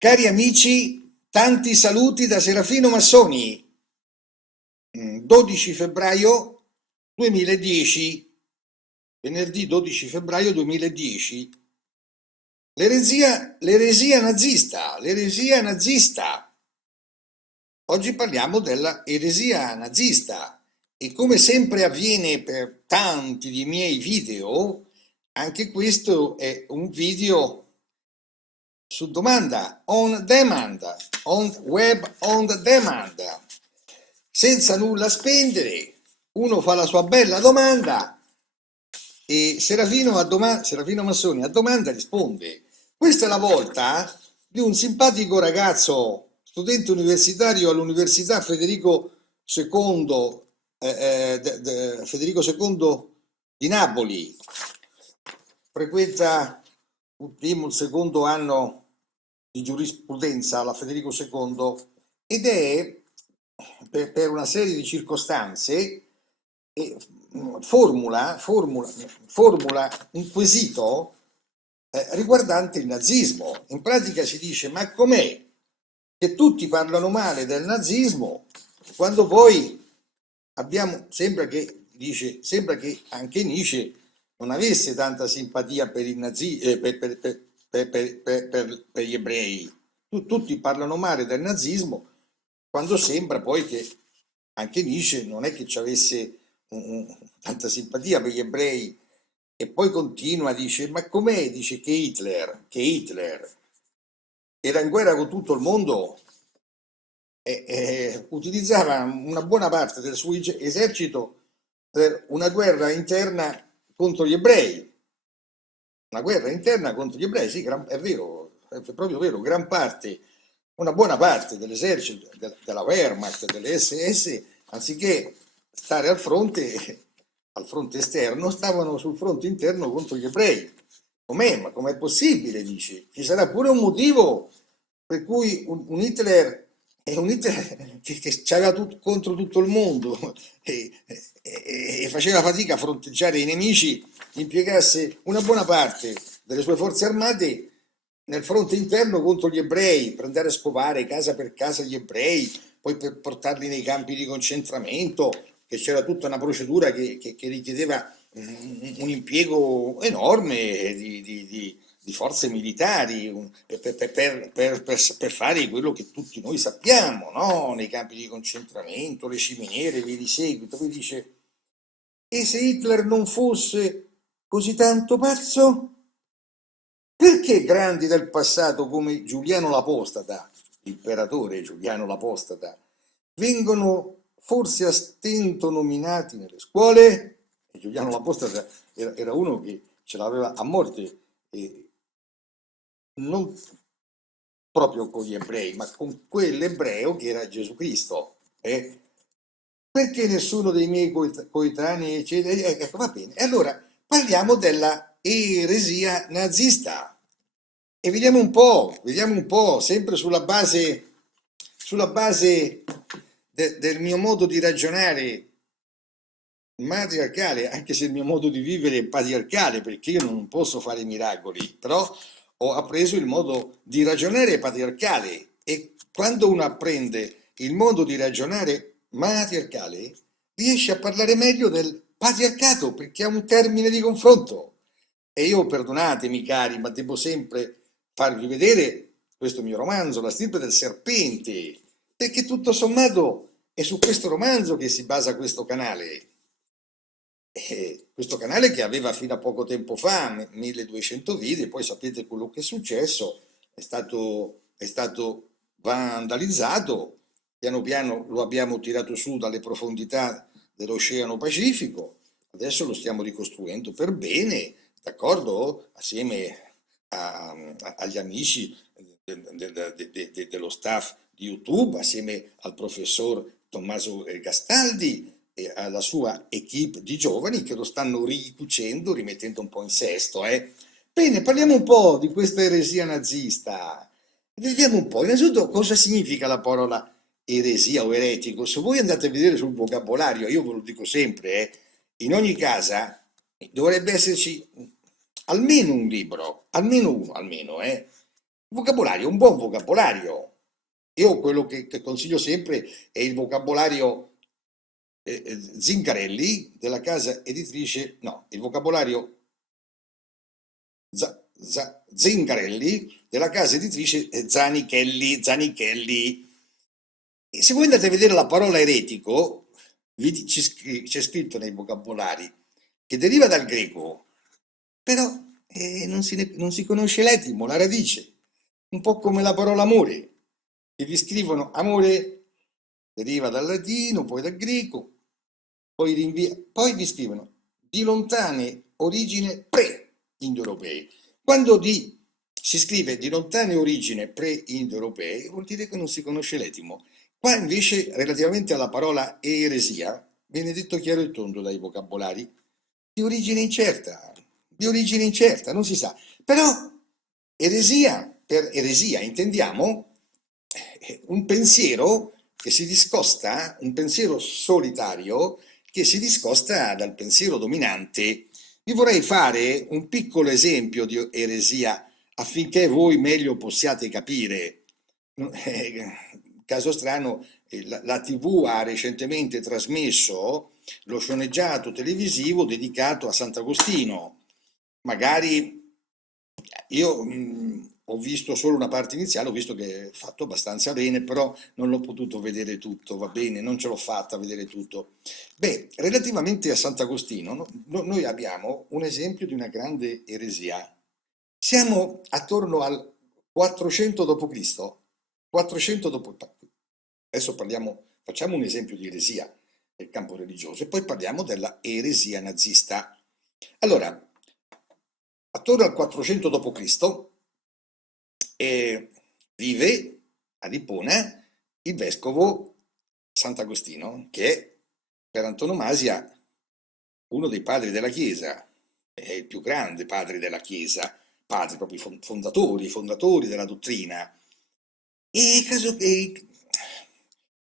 Cari amici, tanti saluti da Serafino Massoni. 12 febbraio 2010, venerdì 12 febbraio 2010. L'eresia nazista. Oggi parliamo della eresia nazista e come sempre avviene per tanti dei miei video, anche questo è un video su domanda, on web on demand, senza nulla spendere. Uno fa la sua bella domanda e Serafino Massoni a domanda risponde. Questa è la volta di un simpatico ragazzo, studente universitario all'Università Federico II, Federico II di Napoli. Frequenta il secondo anno di giurisprudenza alla Federico II ed è, per una serie di circostanze, formula un quesito riguardante il nazismo. In pratica si dice: ma com'è che tutti parlano male del nazismo quando poi sembra che anche Nietzsche non avesse tanta simpatia per i per gli ebrei. Tutti parlano male del nazismo quando sembra poi che anche Nietzsche non è che ci avesse tanta simpatia per gli ebrei. E poi continua, dice: ma com'è? Dice che Hitler era in guerra con tutto il mondo e utilizzava una buona parte del suo esercito per una guerra interna contro gli ebrei. Una guerra interna contro gli ebrei, sì, è vero, è proprio vero, una buona parte dell'esercito, della Wehrmacht, delle SS, anziché stare al fronte esterno, stavano sul fronte interno contro gli ebrei. Com'è? Ma com'è possibile? Dice. Ci sarà pure un motivo per cui un Hitler è un Hitler che c'aveva contro tutto il mondo e faceva fatica a fronteggiare i nemici, impiegasse una buona parte delle sue forze armate nel fronte interno contro gli ebrei, per andare a scovare casa per casa gli ebrei, poi per portarli nei campi di concentramento, che c'era tutta una procedura che richiedeva un impiego enorme di forze militari per fare quello che tutti noi sappiamo, no? Nei campi di concentramento, le ciminiere, via di seguito. Poi dice: e se Hitler non fosse così tanto pazzo? Perché grandi del passato come Giuliano l'Apostata, l'imperatore Giuliano l'Apostata, vengono forse a stento nominati nelle scuole? E Giuliano l'Apostata era uno che ce l'aveva a morte, non proprio con gli ebrei, ma con quell'ebreo che era Gesù Cristo. Perché nessuno dei miei coetanei, eccetera? Ecco, va bene. E allora parliamo della eresia nazista. E vediamo un po', sempre sulla base del mio modo di ragionare matriarcale, anche se il mio modo di vivere è patriarcale, perché io non posso fare miracoli, però ho appreso il modo di ragionare patriarcale e quando uno apprende il modo di ragionare matriarcale, riesce a parlare meglio del patriarcato, perché è un termine di confronto. E io, perdonatemi cari, ma devo sempre farvi vedere questo mio romanzo, La stirpe del serpente, perché tutto sommato è su questo romanzo che si basa questo canale. Questo canale che aveva fino a poco tempo fa 1200 video, poi sapete quello che è successo, è stato vandalizzato, piano piano lo abbiamo tirato su dalle profondità dell'Oceano Pacifico, adesso lo stiamo ricostruendo per bene, d'accordo? Assieme agli amici dello staff di YouTube, assieme al professor Tommaso Gastaldi e alla sua equipe di giovani che lo stanno ricucendo, rimettendo un po' in sesto. Bene, parliamo un po' di questa eresia nazista. Vediamo un po', innanzitutto, cosa significa la parola eresia o eretico. Se voi andate a vedere sul vocabolario, io ve lo dico sempre, in ogni casa dovrebbe esserci almeno un libro, almeno uno, almeno, vocabolario, un buon vocabolario. Io quello che consiglio sempre è il vocabolario Zingarelli della casa editrice, no, il vocabolario Zingarelli della casa editrice Zanichelli. E se voi andate a vedere la parola eretico, c'è scritto nei vocabolari che deriva dal greco, però non si conosce l'etimo, la radice, un po' come la parola amore, che vi scrivono amore deriva dal latino, poi dal greco, poi vi scrivono di lontane origine pre-indoeuropee. Quando si scrive di lontane origine pre-indoeuropee, vuol dire che non si conosce l'etimo. Qua invece, relativamente alla parola eresia, viene detto chiaro e tondo dai vocabolari, di origine incerta, non si sa. Però eresia, per eresia intendiamo un pensiero che si discosta, un pensiero solitario che si discosta dal pensiero dominante. Vi vorrei fare un piccolo esempio di eresia affinché voi meglio possiate capire. Caso strano, la TV ha recentemente trasmesso lo sceneggiato televisivo dedicato a Sant'Agostino. Magari io ho visto solo una parte iniziale, ho visto che è fatto abbastanza bene, però non l'ho potuto vedere tutto, va bene, non ce l'ho fatta a vedere tutto. Beh, relativamente a Sant'Agostino, noi abbiamo un esempio di una grande eresia. Siamo attorno al 400 d.C. 400 dopo. Adesso facciamo un esempio di eresia nel campo religioso e poi parliamo della eresia nazista. Allora, attorno al 400 d.C. Vive a Lipona il vescovo Sant'Agostino, che è per antonomasia uno dei padri della Chiesa, è il più grande padre della Chiesa, padri proprio fondatori della dottrina. E caso che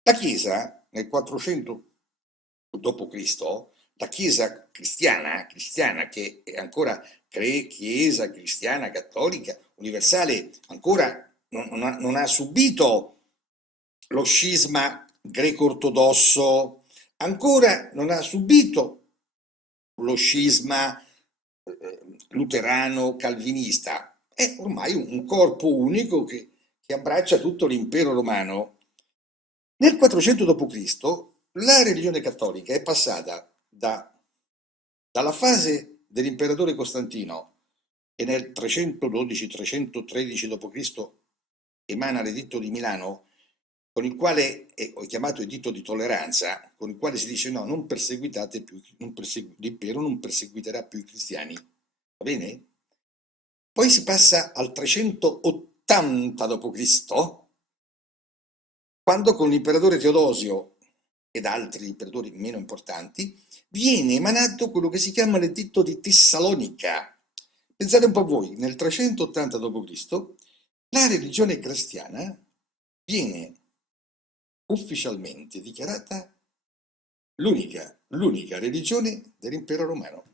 la Chiesa nel 400 d.C., la Chiesa cristiana che è ancora Chiesa cristiana cattolica universale, ancora non ha subito lo scisma greco-ortodosso, ancora non ha subito lo scisma luterano-calvinista, è ormai un corpo unico che abbraccia tutto l'impero romano. Nel 400 d.C. la religione cattolica è passata dalla fase dell'imperatore Costantino, che nel 312-313 d.C. emana l'editto di Milano, con il quale è chiamato editto di tolleranza, con il quale si dice no, non perseguitate più, l'impero non perseguiterà più i cristiani. Va bene? Poi si passa al 380 d.C., quando con l'imperatore Teodosio ed altri imperatori meno importanti viene emanato quello che si chiama l'editto di Tessalonica. Pensate un po' voi, nel 380 d.C. la religione cristiana viene ufficialmente dichiarata l'unica religione dell'impero romano.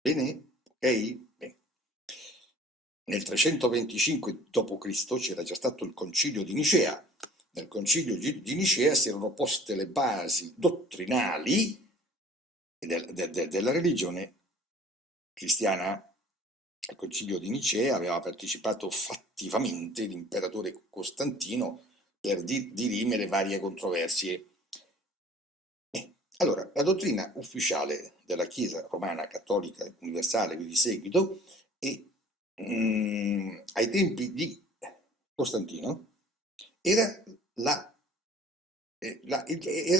Bene? Ok? Bene. Nel 325 d.C. c'era già stato il concilio di Nicea. Nel concilio di Nicea si erano poste le basi dottrinali della religione cristiana. Al concilio di Nicea aveva partecipato fattivamente l'imperatore Costantino per dirimere varie controversie. Allora, la dottrina ufficiale della Chiesa romana cattolica universale vi di seguito e ai tempi di Costantino era era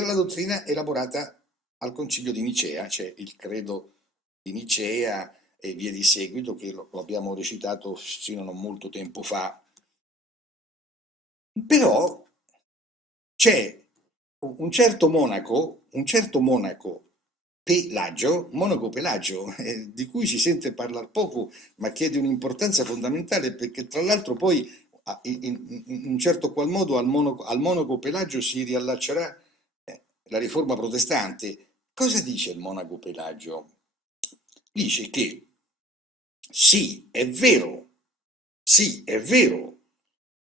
la dottrina elaborata al concilio di Nicea, cioè il credo di Nicea e via di seguito, che lo abbiamo recitato fino a non molto tempo fa. Però c'è un certo monaco Monaco Pelagio, di cui si sente parlare poco, ma che è di un'importanza fondamentale perché tra l'altro poi in un certo qual modo al monaco Pelagio si riallaccerà la riforma protestante. Cosa dice il monaco Pelagio? Dice che sì, è vero Sì, è vero,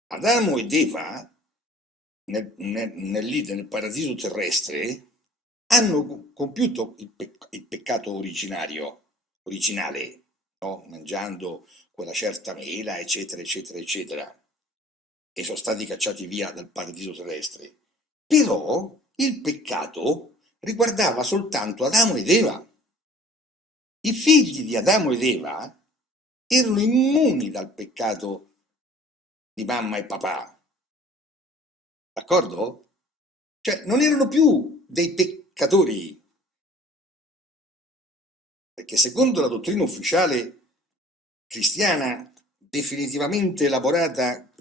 Adamo ed Eva nel paradiso terrestre hanno compiuto il peccato originale, no? Mangiando quella certa mela, eccetera, eccetera, eccetera, e sono stati cacciati via dal paradiso terrestre. Però il peccato riguardava soltanto Adamo ed Eva. I figli di Adamo ed Eva erano immuni dal peccato di mamma e papà, d'accordo? Cioè, non erano più dei peccatori, perché secondo la dottrina ufficiale cristiana definitivamente elaborata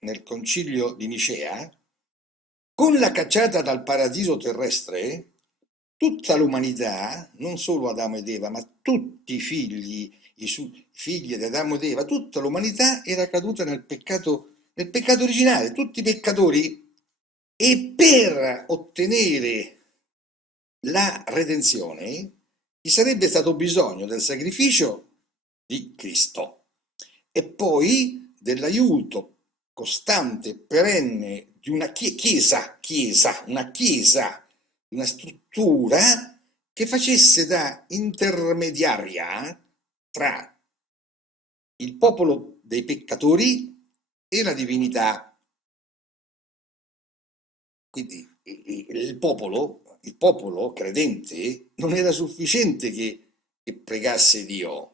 nel concilio di Nicea, con la cacciata dal paradiso terrestre, tutta l'umanità, non solo Adamo ed Eva, ma tutti i figli, figli di Adamo ed Eva, tutta l'umanità era caduta nel peccato originale, tutti i peccatori, e per ottenere la redenzione ci sarebbe stato bisogno del sacrificio di Cristo e poi dell'aiuto costante, perenne di una una chiesa, una struttura che facesse da intermediaria tra il popolo dei peccatori e la divinità. Quindi il popolo credente non era sufficiente che pregasse Dio.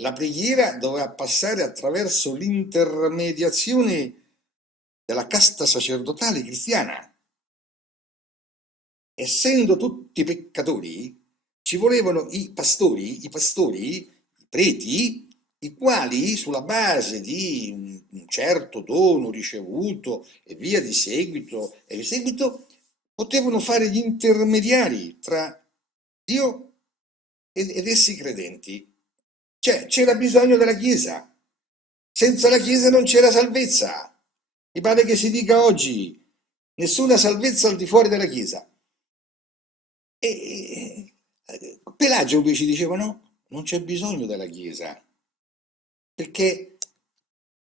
La preghiera doveva passare attraverso l'intermediazione della casta sacerdotale cristiana. Essendo tutti peccatori, ci volevano i pastori, i preti, i quali sulla base di un certo dono ricevuto e di seguito potevano fare gli intermediari tra Dio ed essi credenti. Cioè, c'era bisogno della Chiesa. Senza la Chiesa non c'era salvezza. Mi pare che si dica oggi, nessuna salvezza al di fuori della Chiesa. Pelagio invece diceva no, non c'è bisogno della Chiesa, perché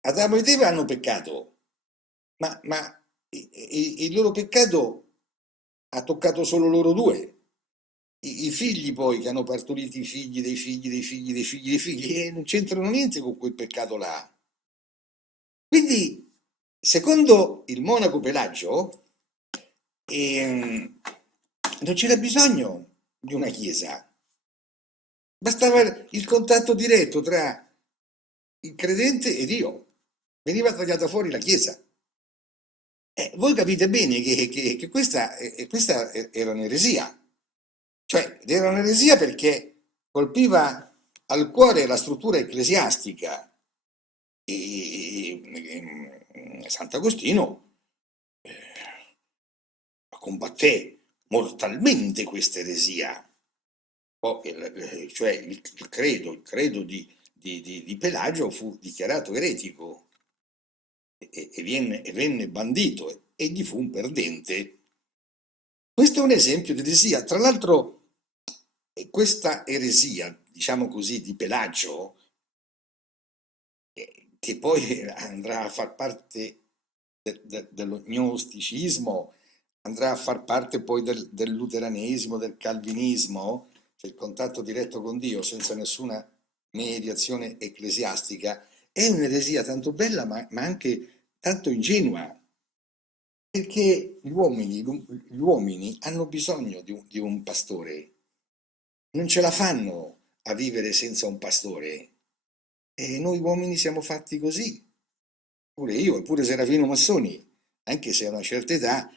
Adamo ed Eva hanno peccato, ma il loro peccato ha toccato solo loro due. I figli poi che hanno partorito i figli dei figli dei figli dei figli dei figli, non c'entrano niente con quel peccato là. Quindi, secondo il monaco Pelagio, non c'era bisogno di una chiesa, bastava il contatto diretto tra il credente ed Dio, veniva tagliata fuori la chiesa. Voi capite bene che questa era un'eresia, cioè era un'eresia perché colpiva al cuore la struttura ecclesiastica e Sant'Agostino combatté mortalmente questa eresia. Cioè il credo di Pelagio fu dichiarato eretico e venne bandito e gli fu un perdente. Questo è un esempio di eresia. Tra l'altro, questa eresia, diciamo così, di Pelagio, che poi andrà a far parte dello gnosticismo, andrà a far parte poi del luteranesimo, del calvinismo, cioè il contatto diretto con Dio senza nessuna mediazione ecclesiastica, è un'eresia tanto bella ma anche tanto ingenua, perché gli uomini hanno bisogno di un pastore, non ce la fanno a vivere senza un pastore. E noi uomini siamo fatti così, pure io, eppure Serafino Massoni, anche se a una certa età,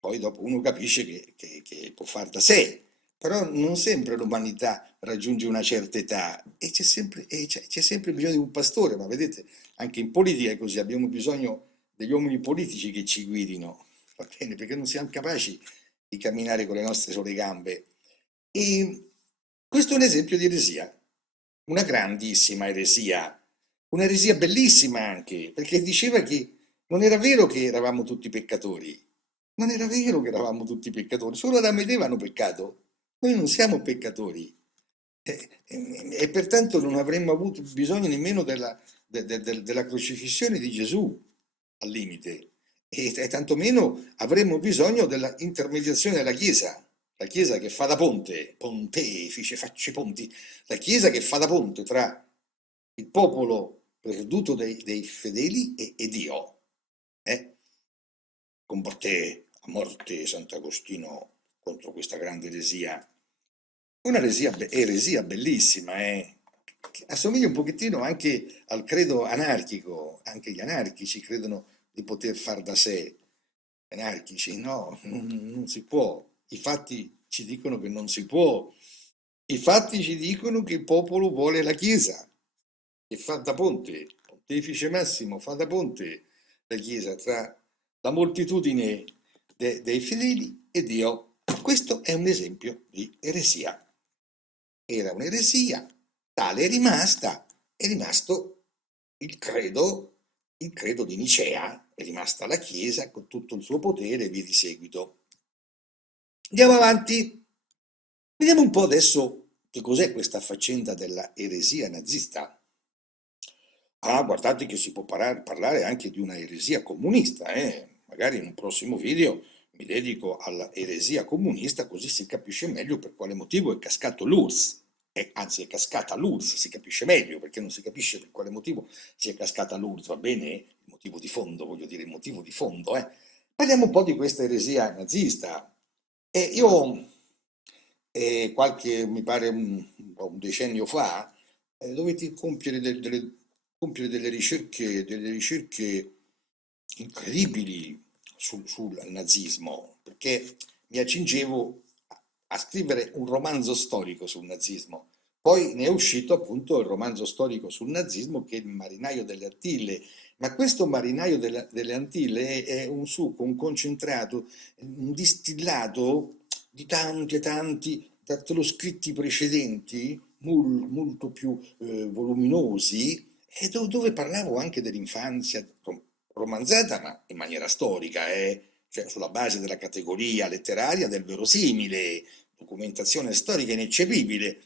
poi dopo uno capisce che può far da sé, però non sempre l'umanità raggiunge una certa età e c'è sempre bisogno di un pastore, ma vedete, anche in politica è così, abbiamo bisogno degli uomini politici che ci guidino, va bene, perché non siamo capaci di camminare con le nostre sole gambe. E questo è un esempio di eresia, una grandissima eresia, un'eresia bellissima anche, perché diceva che non era vero che eravamo tutti peccatori, non era vero che eravamo tutti peccatori, solo Adamo ed Eva hanno peccato, noi non siamo peccatori e pertanto non avremmo avuto bisogno nemmeno della crocifissione di Gesù al limite, e tantomeno avremmo bisogno della intermediazione della Chiesa, la Chiesa che fa da ponte, pontefice, facci ponti, la Chiesa che fa da ponte tra il popolo perduto dei fedeli e Dio. Eh? Combatté a morte Sant'Agostino contro questa grande eresia. Una eresia bellissima, che assomiglia un pochettino anche al credo anarchico. Anche gli anarchici credono di poter far da sé. Anarchici, no, non si può. I fatti ci dicono che non si può. I fatti ci dicono che il popolo vuole la Chiesa, che fa da ponte, Pontefice Massimo fa da ponte la Chiesa tra la moltitudine dei fedeli e Dio. Questo è un esempio di eresia. Era un'eresia, tale è rimasto il credo di Nicea, è rimasta la Chiesa con tutto il suo potere e via di seguito. Andiamo avanti, vediamo un po' adesso che cos'è questa faccenda della eresia nazista. Ah, guardate che si può parlare anche di una eresia comunista, eh? Magari in un prossimo video mi dedico alla eresia comunista, così si capisce meglio per quale motivo è cascato l'URSS. Anzi, è cascata l'URSS, si capisce meglio, perché non si capisce per quale motivo sia cascata l'URSS, va bene? Il motivo di fondo, voglio dire, il motivo di fondo, eh? Parliamo un po' di questa eresia nazista. Io, mi pare un decennio fa, dovetti compiere delle ricerche incredibili sul nazismo, perché mi accingevo a scrivere un romanzo storico sul nazismo. Poi ne è uscito appunto il romanzo storico sul nazismo che è Il marinaio delle Antille, ma questo marinaio delle Antille è un succo, un concentrato, un distillato di tanti e tanti datteloscritti precedenti, molto più voluminosi, e dove parlavo anche dell'infanzia romanzata, ma in maniera storica, cioè sulla base della categoria letteraria del verosimile, documentazione storica ineccepibile.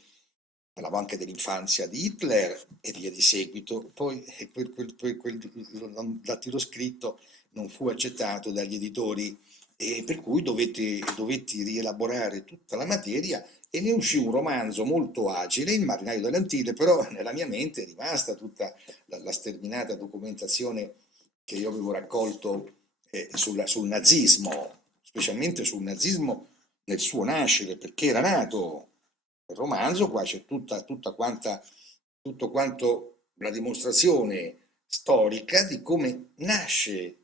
Parlavo anche dell'infanzia di Hitler e via di seguito. Poi quel dattiloscritto non fu accettato dagli editori, e per cui dovetti rielaborare tutta la materia e ne uscì un romanzo molto agile, Il marinaio delle Antille, però nella mia mente è rimasta tutta la sterminata documentazione che io avevo raccolto sul nazismo, specialmente sul nazismo nel suo nascere, perché era nato il romanzo, qua c'è tutto quanto la dimostrazione storica di come nasce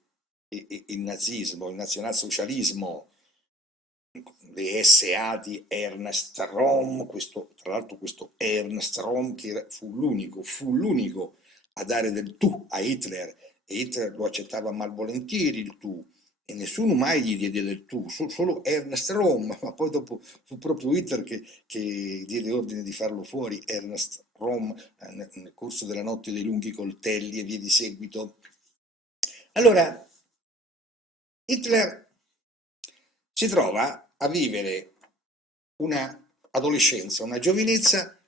il nazismo, il nazionalsocialismo, le SA di Ernst Röhm, tra l'altro questo Ernst Röhm che fu l'unico a dare del tu a Hitler, e Hitler lo accettava malvolentieri il tu, e nessuno mai gli diede del tu, solo Ernst Röhm, ma poi dopo fu proprio Hitler che diede ordine di farlo fuori, Ernst Röhm, nel corso della notte dei lunghi coltelli e via di seguito. Allora, Hitler si trova a vivere una adolescenza, una giovinezza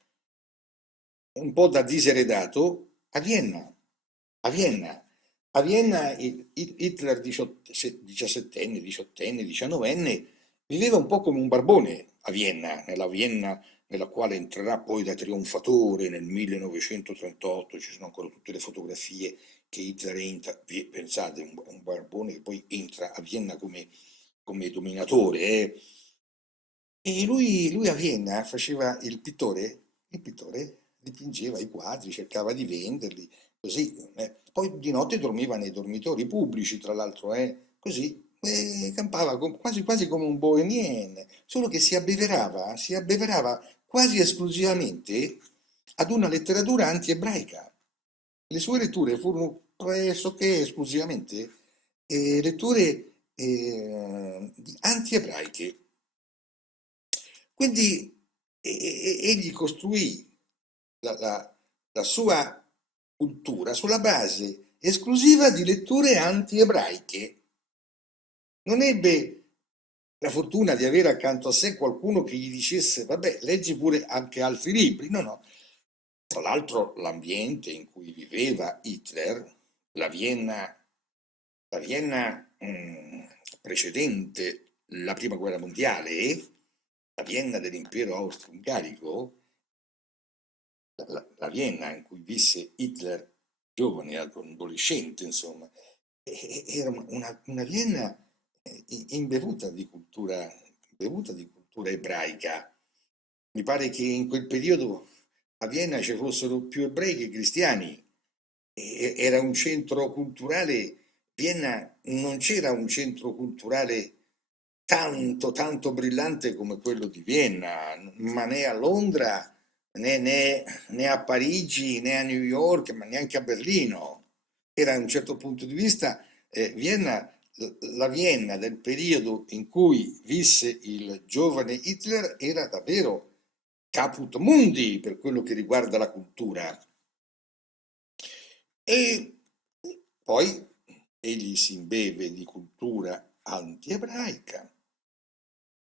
un po' da diseredato a Vienna. A Vienna, a Vienna Hitler, 17enne, 18enne, 19enne, viveva un po' come un barbone a Vienna, nella Vienna nella quale entrerà poi da trionfatore nel 1938, ci sono ancora tutte le fotografie che Hitler entra, pensate, un barbone che poi entra a Vienna come dominatore. E lui a Vienna faceva il pittore dipingeva i quadri, cercava di venderli, così. Poi di notte dormiva nei dormitori pubblici, tra l'altro, così, campava quasi quasi come un bohemien, solo che si abbeverava quasi esclusivamente ad una letteratura anti-ebraica. Le sue letture furono pressoché esclusivamente letture anti-ebraiche. Quindi egli costruì la sua cultura sulla base esclusiva di letture anti-ebraiche. Non ebbe la fortuna di avere accanto a sé qualcuno che gli dicesse, vabbè, leggi pure anche altri libri. No, no. Tra l'altro l'ambiente in cui viveva Hitler, la Vienna, la Vienna precedente la prima guerra mondiale, la Vienna dell'impero austro-ungarico, la Vienna in cui visse Hitler giovane, adolescente, insomma, era una Vienna imbevuta di cultura ebraica. Mi pare che in quel periodo a Vienna ci fossero più ebrei che cristiani. Era un centro culturale, Vienna non c'era un centro culturale tanto brillante come quello di Vienna, ma né a Londra né a Parigi né a New York, ma neanche a Berlino. Era, da un certo punto di vista, Vienna, la Vienna del periodo in cui visse il giovane Hitler era davvero caput mundi per quello che riguarda la cultura. E poi egli si imbeve di cultura anti-ebraica,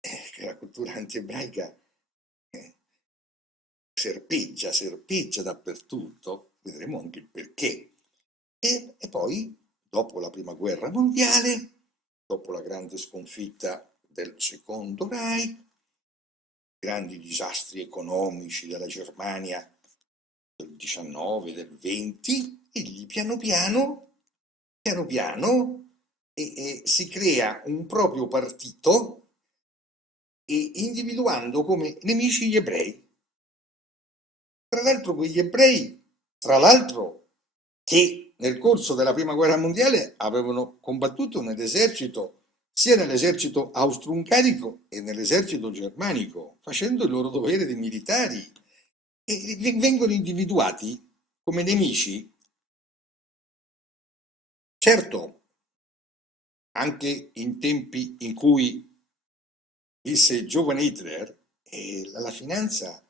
che la cultura anti-ebraica serpeggia dappertutto, vedremo anche il perché. E poi, dopo la prima guerra mondiale, dopo la grande sconfitta del secondo Reich, grandi disastri economici della Germania del 19, del 20, egli piano piano, si crea un proprio partito individuando come nemici gli ebrei. Tra l'altro quegli ebrei, tra l'altro che nel corso della prima guerra mondiale avevano combattuto nell'esercito, sia nell'esercito austro-ungarico e nell'esercito germanico, facendo il loro dovere di militari, e vengono individuati come nemici. Certo, anche in tempi in cui visse il giovane Hitler, la finanza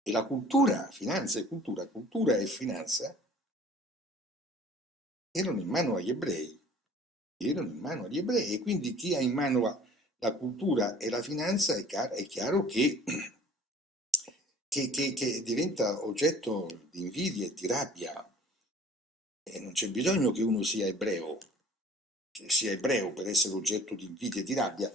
e la cultura, finanza e cultura, cultura e finanza, erano in mano agli ebrei, e quindi chi ha in mano la cultura e la finanza è chiaro che diventa oggetto di invidia e di rabbia. E non c'è bisogno che uno sia ebreo per essere oggetto di invidia e di rabbia.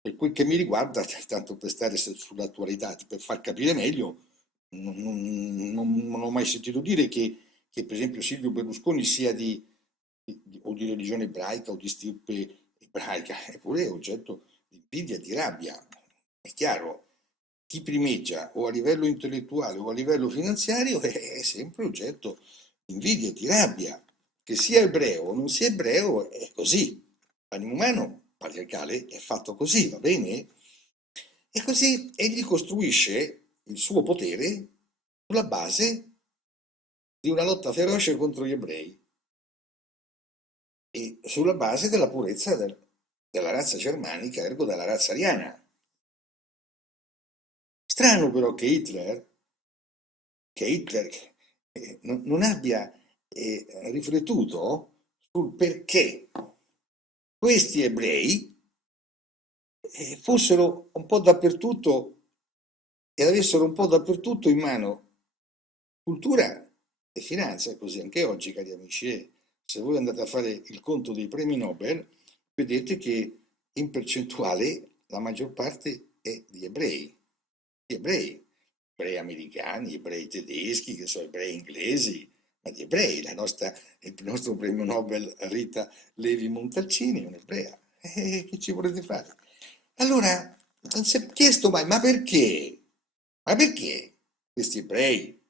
Per quel che mi riguarda, tanto per stare sull'attualità, per far capire meglio, non ho mai sentito dire che, per esempio, Silvio Berlusconi sia o di religione ebraica o di stirpe ebraica, eppure è oggetto di invidia e di rabbia. È chiaro, chi primeggia o a livello intellettuale o a livello finanziario è sempre oggetto di invidia e di rabbia. Che sia ebreo o non sia ebreo è così. L'animo umano patriarcale è fatto così, va bene? E così egli costruisce il suo potere sulla base di una lotta feroce contro gli ebrei e sulla base della purezza della razza germanica, ergo della razza ariana. Strano però che Hitler non abbia riflettuto sul perché questi ebrei fossero un po' dappertutto e avessero un po' dappertutto in mano cultura e finanza. È così anche oggi, cari amici. Se voi andate a fare il conto dei premi Nobel, vedete che in percentuale la maggior parte è di ebrei americani, ebrei tedeschi, che so, ebrei inglesi, ma di ebrei. Il nostro premio Nobel Rita Levi Montalcini è un'ebrea. Che ci volete fare? Allora, si è chiesto mai, ma perché? Ma perché questi ebrei,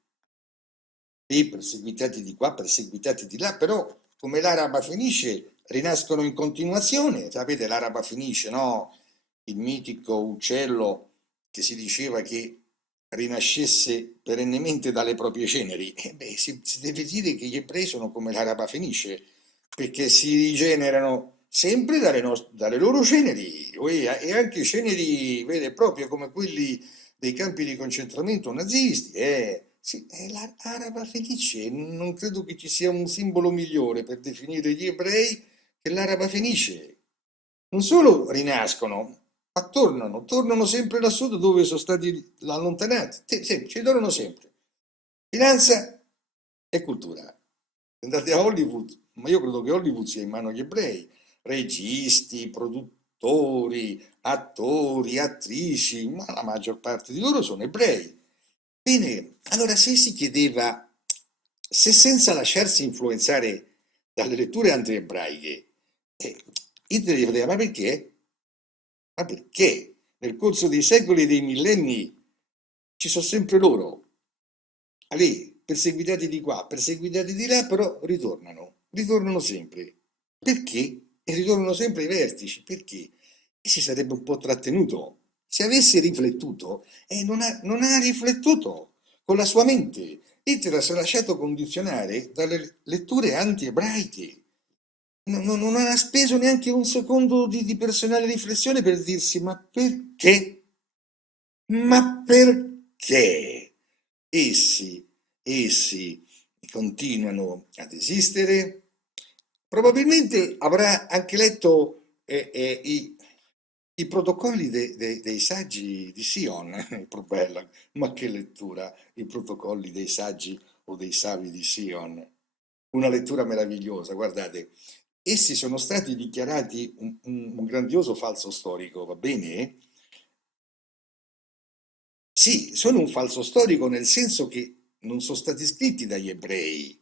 sì, perseguitati di qua, perseguitati di là, però come l'araba finisce, rinascono in continuazione. Sapete, l'araba finisce, no? Il mitico uccello che si diceva che rinascesse perennemente dalle proprie ceneri. Si deve dire che gli ebrei sono come l'araba finisce, perché si rigenerano sempre dalle loro ceneri, e anche ceneri vere e proprie come quelli dei campi di concentramento nazisti. Sì, è l'araba felice. Non credo che ci sia un simbolo migliore per definire gli ebrei che l'araba fenice. Non solo rinascono, ma tornano sempre lassù da dove sono stati allontanati. Sì, sì, ci tornano sempre. finanza e cultura. Andate a Hollywood, ma io credo che Hollywood sia in mano agli ebrei, registi, produttori, attori, attrici, ma la maggior parte di loro sono ebrei. Bene, allora se si chiedeva se senza lasciarsi influenzare dalle letture anti-ebraiche, Hitler gli chiedeva, ma perché? Ma perché? Nel corso dei secoli e dei millenni ci sono sempre loro, lì, perseguitati di qua, perseguitati di là, però ritornano sempre. Perché? E ritornano sempre ai vertici, perché? E si sarebbe un po' trattenuto. Se avesse riflettuto, e non ha riflettuto con la sua mente. Hitler si è lasciato condizionare dalle letture anti-ebraiche. Non ha speso neanche un secondo di personale riflessione per dirsi ma perché? Ma perché essi continuano ad esistere? Probabilmente avrà anche letto i protocolli dei saggi di Sion, bella, ma che lettura, i protocolli dei saggi o dei savi di Sion. Una lettura meravigliosa, guardate. Essi sono stati dichiarati un grandioso falso storico, va bene? Sì, sono un falso storico nel senso che non sono stati scritti dagli ebrei,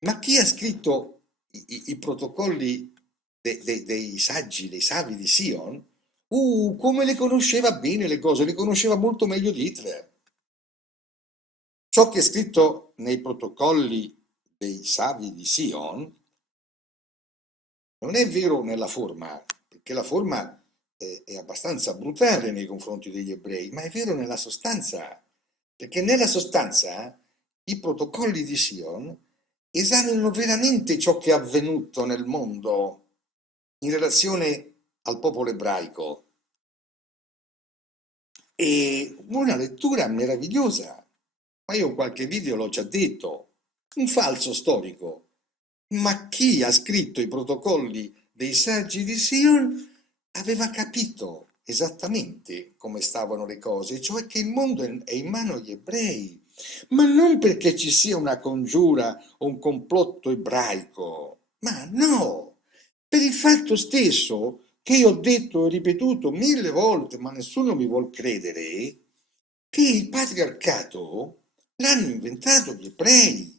ma chi ha scritto i protocolli dei saggi, dei savi di Sion, come le conosceva bene le cose, le conosceva molto meglio di Hitler. Ciò che è scritto nei protocolli dei savi di Sion non è vero nella forma, perché la forma è abbastanza brutale nei confronti degli ebrei, ma è vero nella sostanza, perché nella sostanza i protocolli di Sion esaminano veramente ciò che è avvenuto nel mondo in relazione al popolo ebraico. E una lettura meravigliosa, ma io in qualche video l'ho già detto, un falso storico. Ma chi ha scritto i protocolli dei saggi di Sion aveva capito esattamente come stavano le cose, cioè che il mondo è in mano agli ebrei, ma non perché ci sia una congiura o un complotto ebraico, ma no, per il fatto stesso che io ho detto e ripetuto 1000 volte, ma nessuno mi vuol credere, che il patriarcato l'hanno inventato gli ebrei.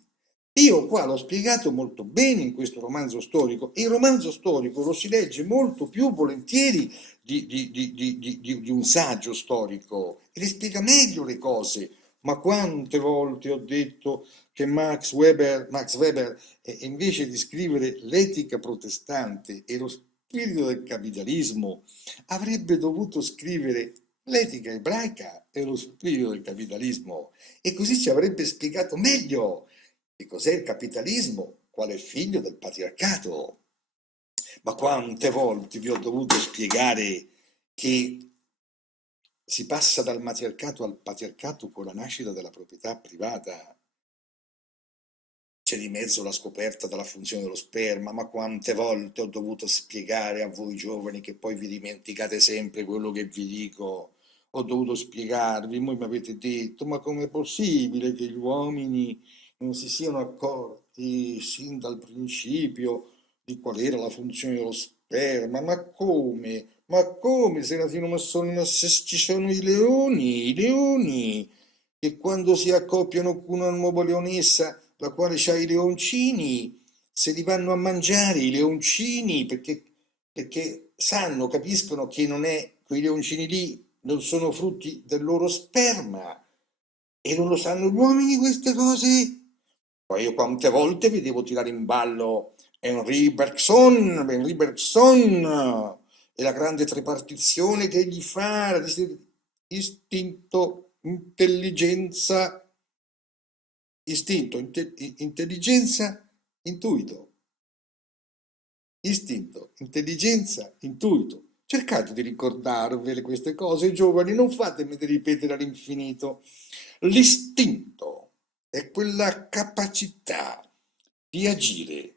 Io qua l'ho spiegato molto bene in questo romanzo storico. Il romanzo storico lo si legge molto più volentieri di un saggio storico e le spiega meglio le cose. Ma quante volte ho detto che Max Weber, invece di scrivere l'etica protestante e lo spirito del capitalismo, avrebbe dovuto scrivere l'etica ebraica e lo spirito del capitalismo e così ci avrebbe spiegato meglio che cos'è il capitalismo, qual è il figlio del patriarcato. Ma quante volte vi ho dovuto spiegare che si passa dal matriarcato al patriarcato con la nascita della proprietà privata. C'è di mezzo la scoperta della funzione dello sperma, ma quante volte ho dovuto spiegare a voi giovani che poi vi dimenticate sempre quello che vi dico. Ho dovuto spiegarvi, voi mi avete detto, ma com'è possibile che gli uomini non si siano accorti sin dal principio di qual era la funzione dello sperma? Ma come? Ma come, Serafino Massoni, se ci sono i leoni, che quando si accoppiano con una nuova leonessa, la quale ha i leoncini, se li vanno a mangiare i leoncini, perché sanno, capiscono che non è, quei leoncini lì non sono frutti del loro sperma, e non lo sanno gli uomini queste cose? Poi io quante volte vedevo tirare in ballo Henri Bergson, e la grande tripartizione che egli fa, istinto, intelligenza, intelligenza, intuito. Istinto, intelligenza, intuito. Cercate di ricordarvele queste cose, giovani, non fatemi ripetere all'infinito. L'istinto è quella capacità di agire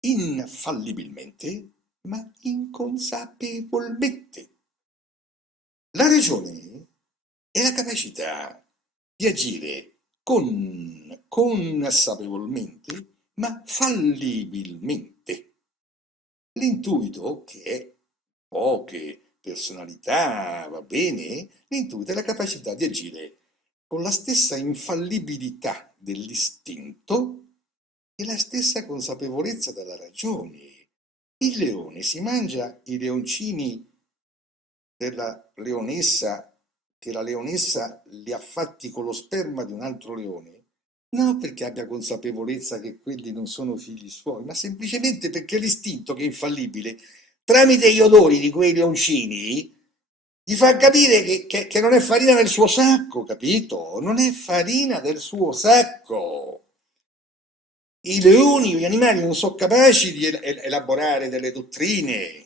infallibilmente, ma inconsapevolmente. La ragione è la capacità di agire consapevolmente, ma fallibilmente. L'intuito, che è poche personalità, va bene, l'intuito è la capacità di agire con la stessa infallibilità dell'istinto e la stessa consapevolezza della ragione. Il leone si mangia i leoncini della leonessa, che la leonessa li ha fatti con lo sperma di un altro leone, non perché abbia consapevolezza che quelli non sono figli suoi, ma semplicemente perché l'istinto, che è infallibile, tramite gli odori di quei leoncini, gli fa capire che non è farina del suo sacco, capito? Non è farina del suo sacco. I leoni, gli animali non sono capaci di elaborare delle dottrine,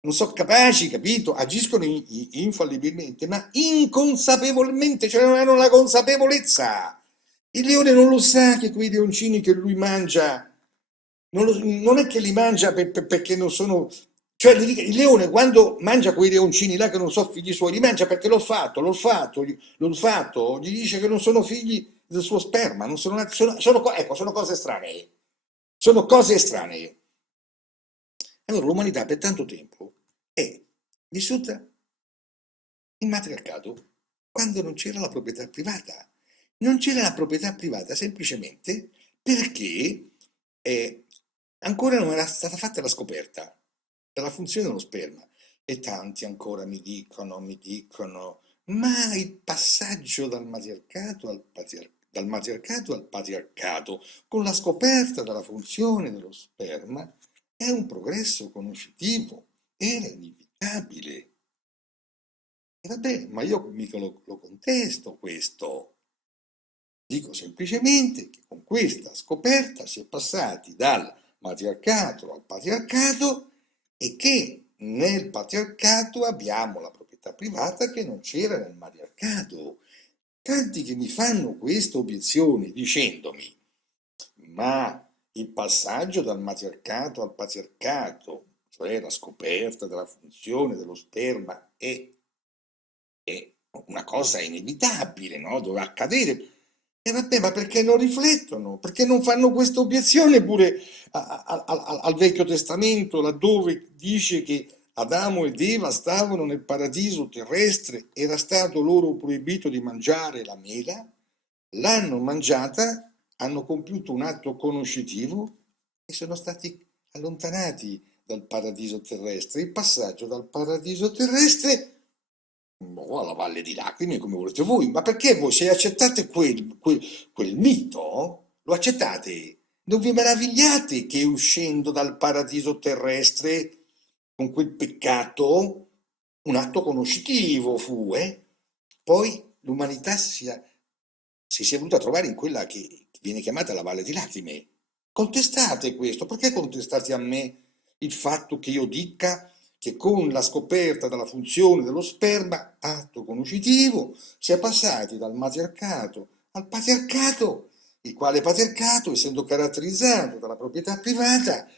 non sono capaci, capito? Agiscono infallibilmente, ma inconsapevolmente, cioè non hanno la consapevolezza. Il leone non lo sa che quei leoncini che lui mangia, non è che li mangia perché non sono... Cioè il leone quando mangia quei leoncini là che non sono figli suoi, li mangia perché l'olfatto gli dice che non sono figli del suo sperma, non ecco, sono cose strane. Sono cose estranee. Allora l'umanità per tanto tempo è vissuta in matriarcato quando non c'era la proprietà privata. Non c'era la proprietà privata semplicemente perché ancora non era stata fatta la scoperta della funzione dello sperma. E tanti ancora mi dicono, ma il passaggio dal matriarcato al patriarcato, con la scoperta della funzione dello sperma, è un progresso conoscitivo, era inevitabile. E vabbè, ma io mica lo contesto questo. Dico semplicemente che con questa scoperta si è passati dal matriarcato al patriarcato e che nel patriarcato abbiamo la proprietà privata che non c'era nel matriarcato. Tanti che mi fanno questa obiezione dicendomi, ma il passaggio dal matriarcato al patriarcato, cioè la scoperta della funzione dello sperma, è una cosa inevitabile, no? Doveva accadere. E vabbè, ma perché non riflettono? Perché non fanno questa obiezione pure al Vecchio Testamento, laddove dice che Adamo ed Eva stavano nel paradiso terrestre, era stato loro proibito di mangiare la mela, l'hanno mangiata, hanno compiuto un atto conoscitivo e sono stati allontanati dal paradiso terrestre. Il passaggio dal paradiso terrestre alla valle di lacrime come volete voi, ma perché voi se accettate quel mito, lo accettate, non vi meravigliate che uscendo dal paradiso terrestre con quel peccato, un atto conoscitivo fu, poi l'umanità si sia voluta trovare in quella che viene chiamata la valle di lacrime. Contestate questo, perché contestate a me il fatto che io dica che con la scoperta della funzione dello sperma, atto conoscitivo, si è passati dal matriarcato al patriarcato, il quale patriarcato, essendo caratterizzato dalla proprietà privata,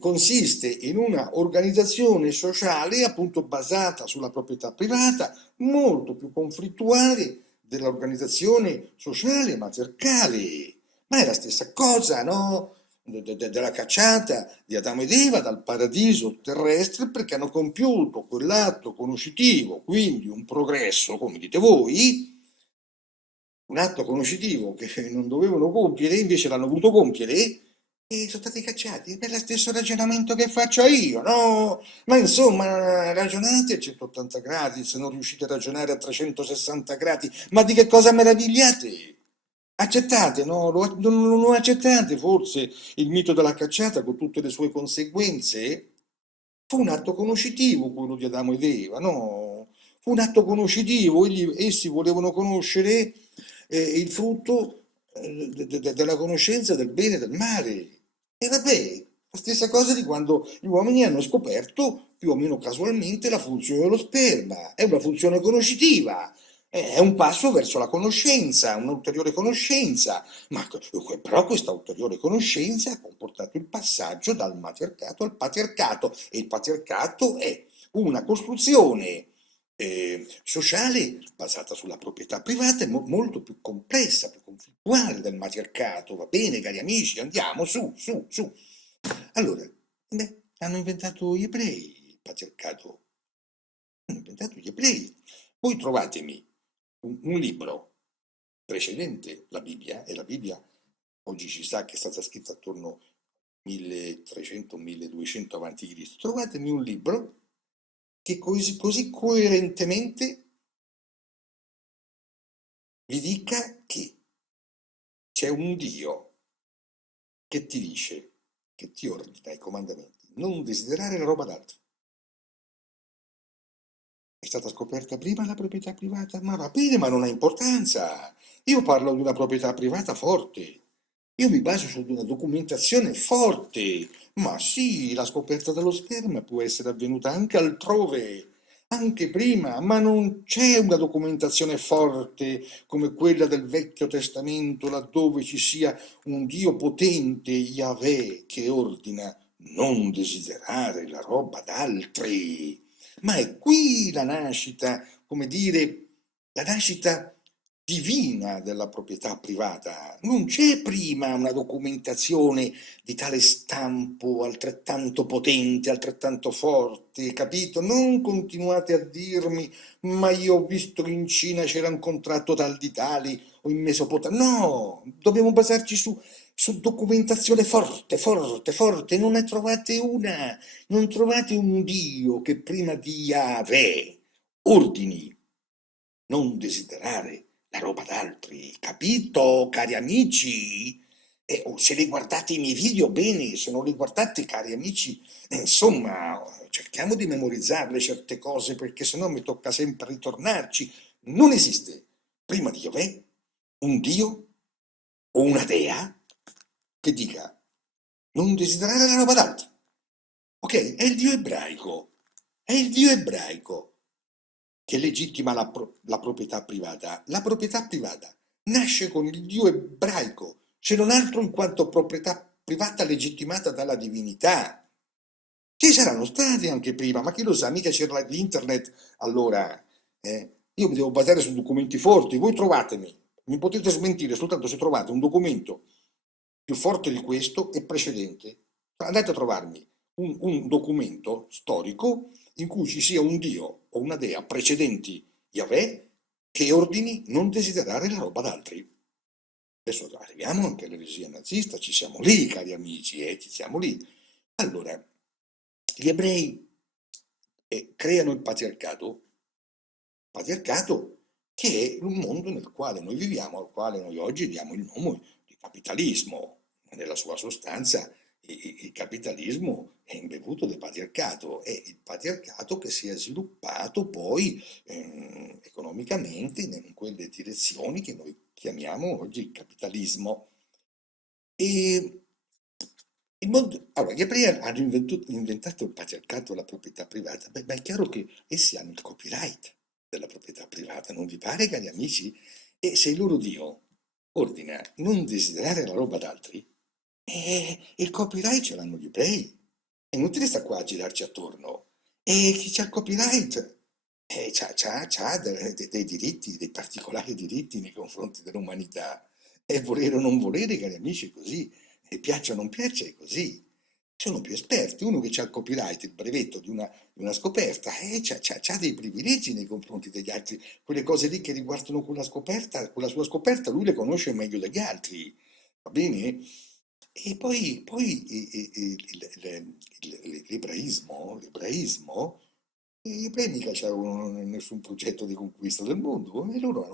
consiste in una organizzazione sociale appunto basata sulla proprietà privata, molto più conflittuale dell'organizzazione sociale matriarcale. Ma è la stessa cosa, no? Della cacciata di Adamo ed Eva dal paradiso terrestre perché hanno compiuto quell'atto conoscitivo, quindi un progresso, come dite voi, un atto conoscitivo che non dovevano compiere, invece l'hanno voluto compiere e sono stati cacciati per lo stesso ragionamento che faccio io, no? Ma insomma, ragionate a 180 gradi, se non riuscite a ragionare a 360 gradi, ma di che cosa meravigliate? Accettate, no? Non lo accettate forse il mito della cacciata con tutte le sue conseguenze? Fu un atto conoscitivo quello di Adamo ed Eva, no? Fu un atto conoscitivo, essi volevano conoscere il frutto della conoscenza del bene e del male. E vabbè, la stessa cosa di quando gli uomini hanno scoperto, più o meno casualmente, la funzione dello sperma. È una funzione conoscitiva, è un passo verso la conoscenza, un'ulteriore conoscenza, ma però questa ulteriore conoscenza ha comportato il passaggio dal matriarcato al patriarcato e il patriarcato è una costruzione sociale basata sulla proprietà privata è molto più complessa, più conflittuale del matriarcato. Va bene, cari amici, andiamo su, su, su. Allora, beh, hanno inventato gli ebrei il patriarcato, hanno inventato gli ebrei. Voi trovatemi un libro precedente la Bibbia, e la Bibbia oggi ci sa che è stata scritta attorno 1300-1200 avanti Cristo. Trovatemi un libro che così coerentemente vi dica che c'è un Dio che ti dice, che ti ordina i comandamenti, non desiderare la roba d'altri. È stata scoperta prima la proprietà privata? Ma va bene, ma non ha importanza. Io parlo di una proprietà privata forte. Io mi baso su una documentazione forte. Ma sì, la scoperta dello sperma può essere avvenuta anche altrove, anche prima, ma non c'è una documentazione forte come quella del Vecchio Testamento, laddove ci sia un Dio potente, Yahweh, che ordina non desiderare la roba d'altri. Ma è qui la nascita, come dire, la nascita divina della proprietà privata. Non c'è prima una documentazione di tale stampo altrettanto potente, altrettanto forte, capito? Non continuate a dirmi, ma io ho visto che in Cina c'era un contratto tal di tali o in Mesopotamia. No, dobbiamo basarci su documentazione forte, forte, forte. Non ne trovate una. Non trovate un Dio che prima di Yahweh ordini non desiderare la roba d'altri, capito, cari amici? E se li guardate i miei video, bene, se non li guardate, cari amici, insomma, cerchiamo di memorizzarle certe cose perché sennò mi tocca sempre ritornarci. Non esiste, prima di Yahweh, un Dio o una dea che dica non desiderare la roba d'altri. Ok, è il Dio ebraico, è il Dio ebraico che legittima la proprietà privata. La proprietà privata nasce con il Dio ebraico, se non altro in quanto proprietà privata legittimata dalla divinità. Ci saranno stati anche prima, ma chi lo sa, mica c'era l'internet allora. Io mi devo basare su documenti forti, voi trovatemi, mi potete smentire soltanto se trovate un documento più forte di questo e precedente. Andate a trovarmi un documento storico in cui ci sia un dio o una dea precedenti Yahweh che ordini non desiderare la roba d'altri. Adesso arriviamo anche all'eresia nazista, ci siamo lì, cari amici, ci siamo lì. Allora, gli ebrei creano il patriarcato che è un mondo nel quale noi viviamo, al quale noi oggi diamo il nome di capitalismo. Nella sua sostanza il capitalismo è imbevuto del patriarcato, è il patriarcato che si è sviluppato poi economicamente in quelle direzioni che noi chiamiamo oggi il capitalismo. E allora, gli ebrei hanno inventato il patriarcato e la proprietà privata. Beh, è chiaro che essi hanno il copyright della proprietà privata, non vi pare, cari amici? E se il loro Dio ordina non desiderare la roba d'altri, il copyright ce l'hanno gli ebrei. È inutile sta qua a girarci attorno. E chi c'ha il copyright c'ha dei diritti, dei particolari diritti nei confronti dell'umanità. E volere o non volere, cari amici, è così. E piaccia o non piaccia, è così. Sono più esperti. Uno che ha il copyright, il brevetto di una scoperta, c'ha dei privilegi nei confronti degli altri. Quelle cose lì che riguardano quella scoperta, quella sua scoperta, lui le conosce meglio degli altri. Va bene? E poi l'ebraismo, gli ebrei mica c'erano nessun progetto di conquista del mondo, e loro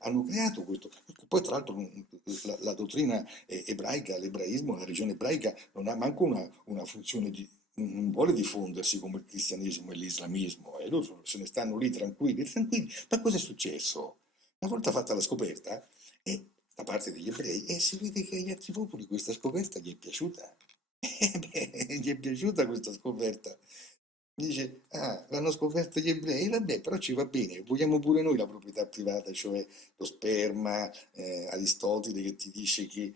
hanno creato questo. Poi tra l'altro la dottrina ebraica, l'ebraismo, la religione ebraica non ha manco una funzione non vuole diffondersi come il cristianesimo e l'islamismo, e loro se ne stanno lì tranquilli, tranquilli. Ma cosa è successo? Una volta fatta la scoperta, da parte degli ebrei, e si vede che agli altri popoli questa scoperta gli è piaciuta. Gli è piaciuta questa scoperta. Dice, ah, l'hanno scoperta gli ebrei, vabbè, però ci va bene, vogliamo pure noi la proprietà privata, cioè lo sperma, Aristotele che ti dice che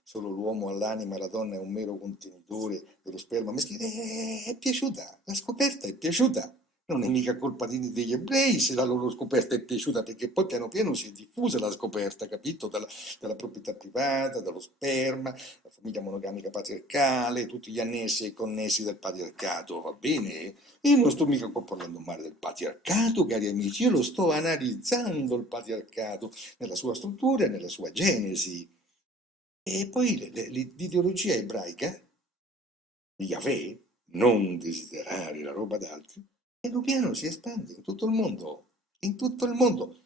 solo l'uomo ha l'anima, la donna è un mero contenitore dello sperma maschile, è piaciuta, la scoperta è piaciuta. Non è mica colpa degli ebrei se la loro scoperta è piaciuta, perché poi piano piano si è diffusa la scoperta, capito? Dalla proprietà privata, dallo sperma, la famiglia monogamica patriarcale, tutti gli annessi e connessi del patriarcato, va bene? Io non sto mica qua parlando male del patriarcato, cari amici, io lo sto analizzando il patriarcato nella sua struttura e nella sua genesi. E poi l'ideologia ebraica di Yahweh, non desiderare la roba d'altri, piano piano si espande in tutto il mondo, in tutto il mondo.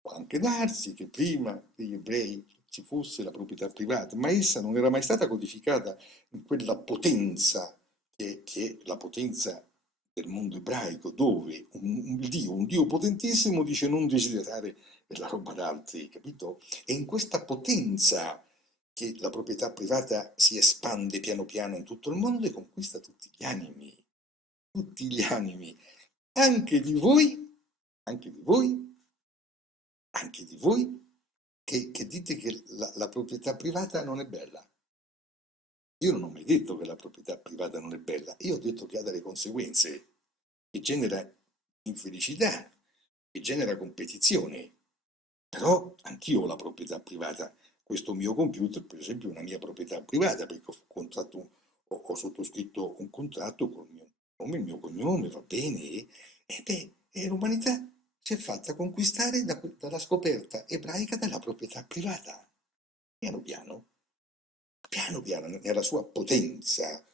Può anche darsi che prima degli ebrei ci fosse la proprietà privata, ma essa non era mai stata codificata in quella potenza che è la potenza del mondo ebraico, dove un Dio potentissimo dice non desiderare la roba d'altri, capito? E in questa potenza che la proprietà privata si espande piano piano in tutto il mondo e conquista tutti gli animi, anche di voi, anche di voi, anche di voi, che dite che la proprietà privata non è bella. Io non ho mai detto che la proprietà privata non è bella, io ho detto che ha delle conseguenze, che genera infelicità, che genera competizione. Però anch'io ho la proprietà privata. Questo mio computer, per esempio, è una mia proprietà privata perché ho sottoscritto un contratto con il mio cognome, va bene? E l'umanità si è fatta conquistare dalla scoperta ebraica della proprietà privata. Piano piano, piano piano, nella sua potenza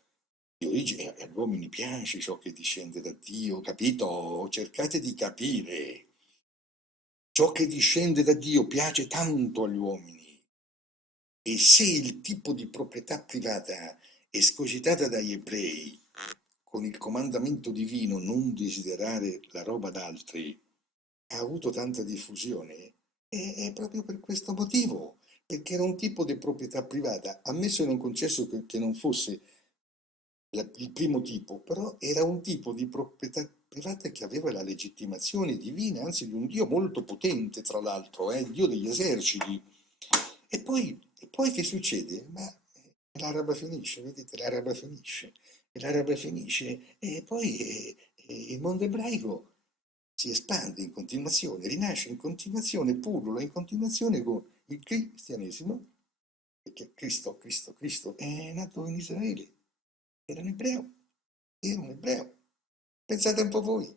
di origine, agli uomini piace ciò che discende da Dio, capito? Cercate di capire. Ciò che discende da Dio piace tanto agli uomini e se il tipo di proprietà privata escogitata dagli ebrei con il comandamento divino non desiderare la roba d'altri ha avuto tanta diffusione, è proprio per questo motivo, perché era un tipo di proprietà privata, ammesso e non concesso che non fosse il primo tipo, però era un tipo di proprietà privata che aveva la legittimazione divina, anzi di un Dio molto potente, tra l'altro, il Dio degli eserciti. E poi che succede? Ma l'araba finisce, vedete, l'araba finisce, e l'araba finisce, e poi il mondo ebraico si espande in continuazione, rinasce in continuazione, pullula in continuazione con il cristianesimo, perché Cristo è nato in Israele, era un ebreo, era un ebreo. Pensate un po' voi,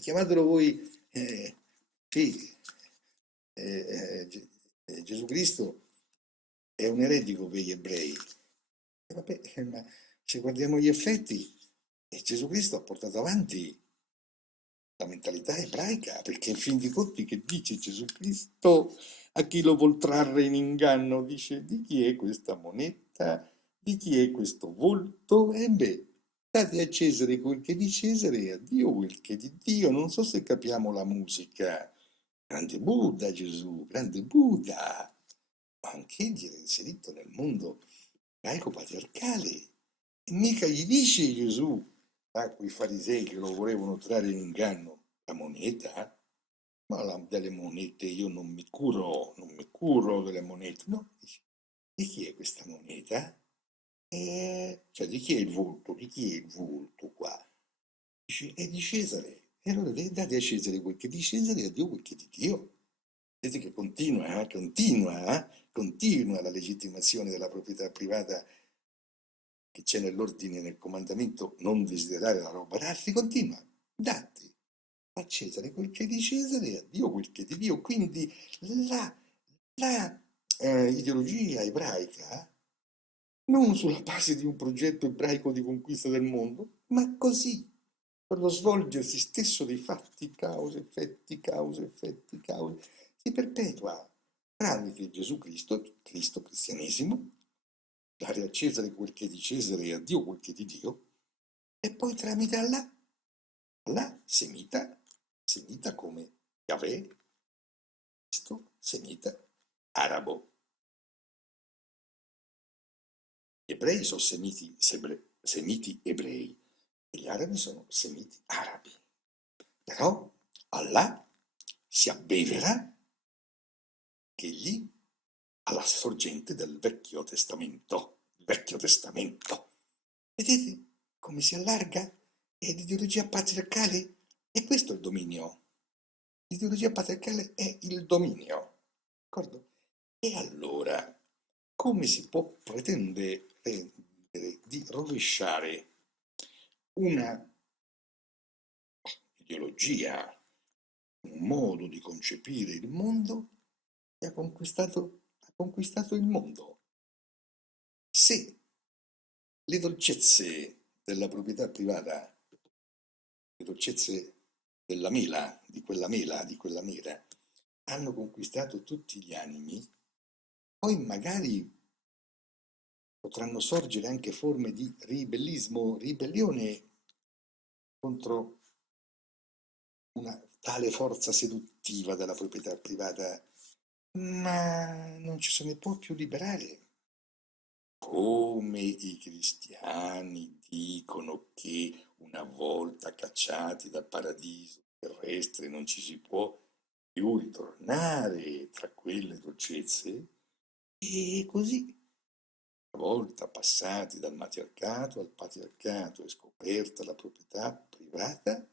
chiamatelo voi, sì, Gesù Cristo è un eretico per gli ebrei. E vabbè, ma se guardiamo gli effetti, Gesù Cristo ha portato avanti la mentalità ebraica, perché in fin dei conti che dice Gesù Cristo a chi lo vuol trarre in inganno? Dice di chi è questa moneta, di chi è questo volto? E beh, date a Cesare quel che è di Cesare e a Dio quel che è di Dio. Non so se capiamo la musica. Grande Buddha Gesù, grande Buddha, ma anche egli era inserito nel mondo laico patriarcale. E mica gli dice Gesù a quei farisei che lo volevano trarre in inganno la moneta, ma delle monete io non mi curo delle monete, no? Dice, di chi è questa moneta? Cioè di chi è il volto? Di chi è il volto qua? Dice, è di Cesare. E allora date a Cesare quel che è di Cesare e a Dio quel che è di Dio. Vedete che continua la legittimazione della proprietà privata che c'è nell'ordine, nel comandamento, non desiderare la roba d'altri, continua. Date a Cesare quel che è di Cesare e a Dio quel che è di Dio. Quindi la, la ideologia ebraica, non sulla base di un progetto ebraico di conquista del mondo, ma così, per lo svolgersi stesso dei fatti, cause, effetti, cause, effetti, cause, si perpetua tramite Gesù Cristo, cristianesimo, dare a Cesare quel che è di Cesare e a Dio quel che è di Dio, e poi tramite Allah, Allah semita come Yahweh, Cristo, semita, arabo. Gli ebrei sono semiti ebrei e gli arabi sono semiti arabi. Però Allah si abbevera che egli alla sorgente del Vecchio Testamento. Il Vecchio Testamento. Vedete come si allarga? E l'ideologia patriarcale è questo il dominio. L'ideologia patriarcale è il dominio, d'accordo? E allora, come si può pretendere di rovesciare una ideologia, un modo di concepire il mondo che ha conquistato il mondo? Se le dolcezze della proprietà privata, le dolcezze della mela, di quella mela, hanno conquistato tutti gli animi, poi magari potranno sorgere anche forme di ribellismo, ribellione contro una tale forza seduttiva della proprietà privata, ma non ci se ne può più liberare. Come i cristiani dicono che una volta cacciati dal paradiso terrestre non ci si può più ritornare tra quelle dolcezze, e così, una volta passati dal matriarcato al patriarcato e scoperta la proprietà privata,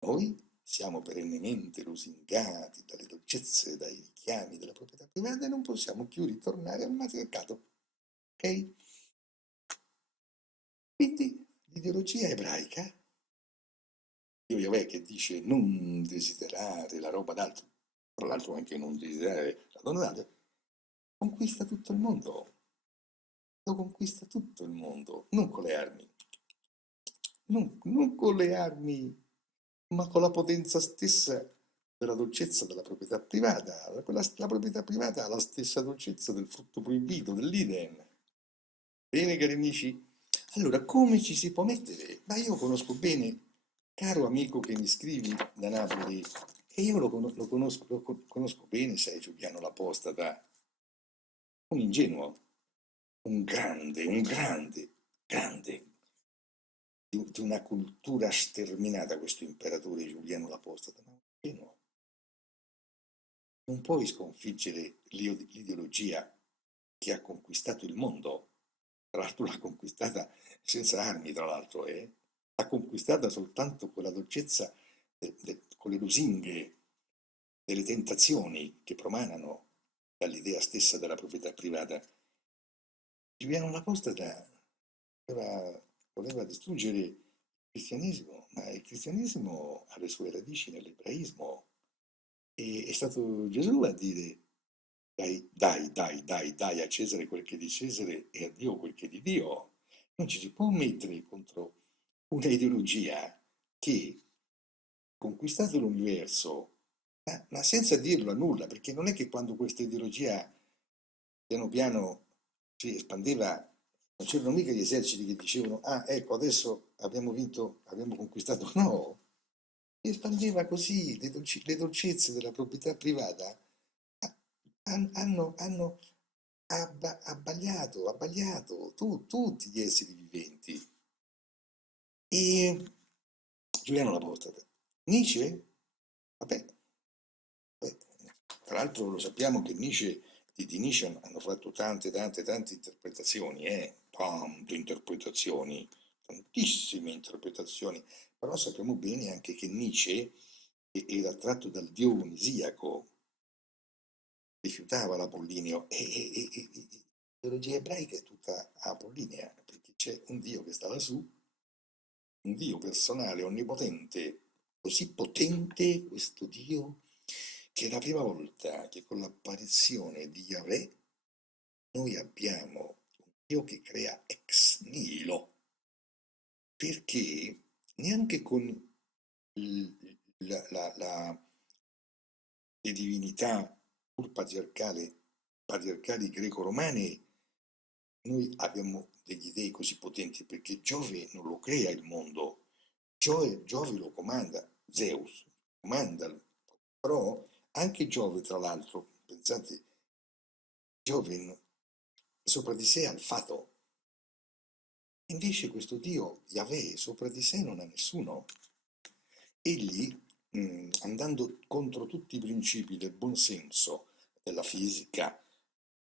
noi siamo perennemente lusingati dalle dolcezze e dai richiami della proprietà privata e non possiamo più ritornare al matriarcato. Ok? Quindi l'ideologia ebraica, Dio Yahweh che dice non desiderare la roba d'altro, tra l'altro anche non desiderare la donna d'altro, conquista tutto il mondo, lo conquista tutto il mondo, non con le armi, non con le armi, ma con la potenza stessa della dolcezza della proprietà privata. La proprietà privata ha la stessa dolcezza del frutto proibito, dell'Iden. Bene, cari amici? Allora, come ci si può mettere? Ma io conosco bene, caro amico che mi scrivi da Napoli, e io lo conosco bene, sai, Giuliano l'Apostata, un ingenuo, un grande, di una cultura sterminata, questo imperatore Giuliano l'Apostata, ma un ingenuo. Non puoi sconfiggere l'ideologia che ha conquistato il mondo. Tra l'altro l'ha conquistata senza armi, tra l'altro, l'ha conquistata soltanto con la dolcezza, con le lusinghe delle tentazioni che promanano dall'idea stessa della proprietà privata. Giuliano l'Apostata voleva distruggere il cristianesimo, ma il cristianesimo ha le sue radici nell'ebraismo. E è stato Gesù a dire: dai a Cesare quel che è di Cesare e a Dio quel che è di Dio. Non ci si può mettere contro una ideologia che ha conquistato l'universo, ma senza dirlo a nulla, perché non è che quando questa ideologia piano piano si espandeva, non c'erano mica gli eserciti che dicevano: ah, ecco, adesso abbiamo vinto, abbiamo conquistato. No, si espandeva così, le dolcezze della proprietà privata hanno abbagliato tutti gli esseri viventi. E Giuliano l'Apostata. Nietzsche? Vabbè, beh, tra l'altro lo sappiamo che di Nietzsche hanno fatto tante interpretazioni, tantissime interpretazioni, però sappiamo bene anche che Nietzsche era tratto dal dionisiaco, rifiutava l'Apollinio e la teologia ebraica è tutta apollinea, perché c'è un Dio che sta lassù, un Dio personale, onnipotente, così potente questo Dio che è la prima volta che con l'apparizione di Yahweh noi abbiamo un Dio che crea ex nihilo, perché neanche con le divinità pur patriarcali greco-romane noi abbiamo degli dei così potenti, perché Giove non lo crea il mondo, Giove lo comanda, Zeus comanda, però anche Giove, tra l'altro, pensate, Giove sopra di sé ha il fato, invece questo Dio, Yahweh, sopra di sé non ha nessuno. Egli, andando contro tutti i principi del buon senso, della fisica,